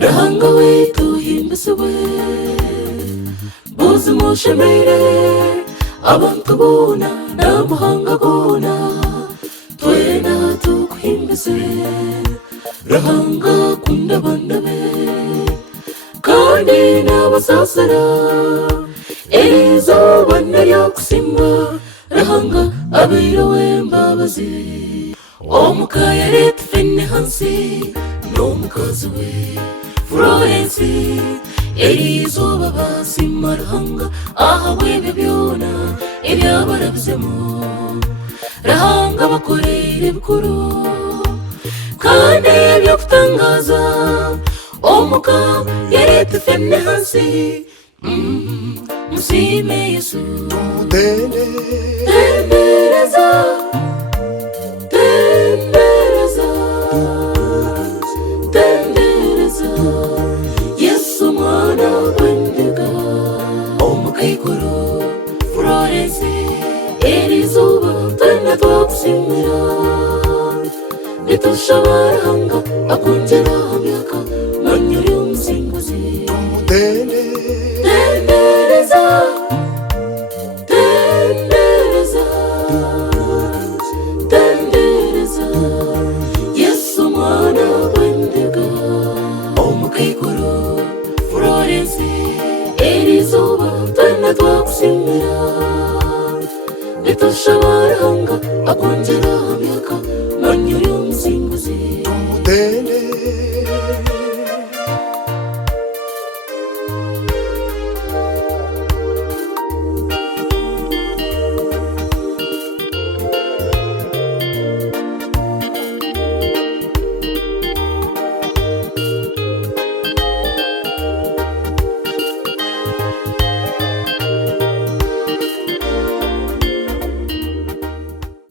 Rahanga wetu himbisiwe buzi mushemere abantu bona n'amahanga gona twena tukuhimbise Rahanga kunda bandabe kandi n'abasasara izuba naryakusimba Rahanga abirawe mbabazi omukaya leta fene hansi n'omukazi we Florence izuba basima Rahanga ahawe byona ibyabarabizemo Rahanga bakorera ibikuru kandi ibyo kutangaza omuka yareta fene hasi musime Yesu tendereza Yesu mwana w'endiga omukaikuru Florence izuba twena twakusimira nitushaba Rahanga akongera myaka nanyuri umusinguzi tendereza Yesu mwana w'endiga omukaikuru Florence izuba twena twakusimira nitushaba Rahanga akongera myaka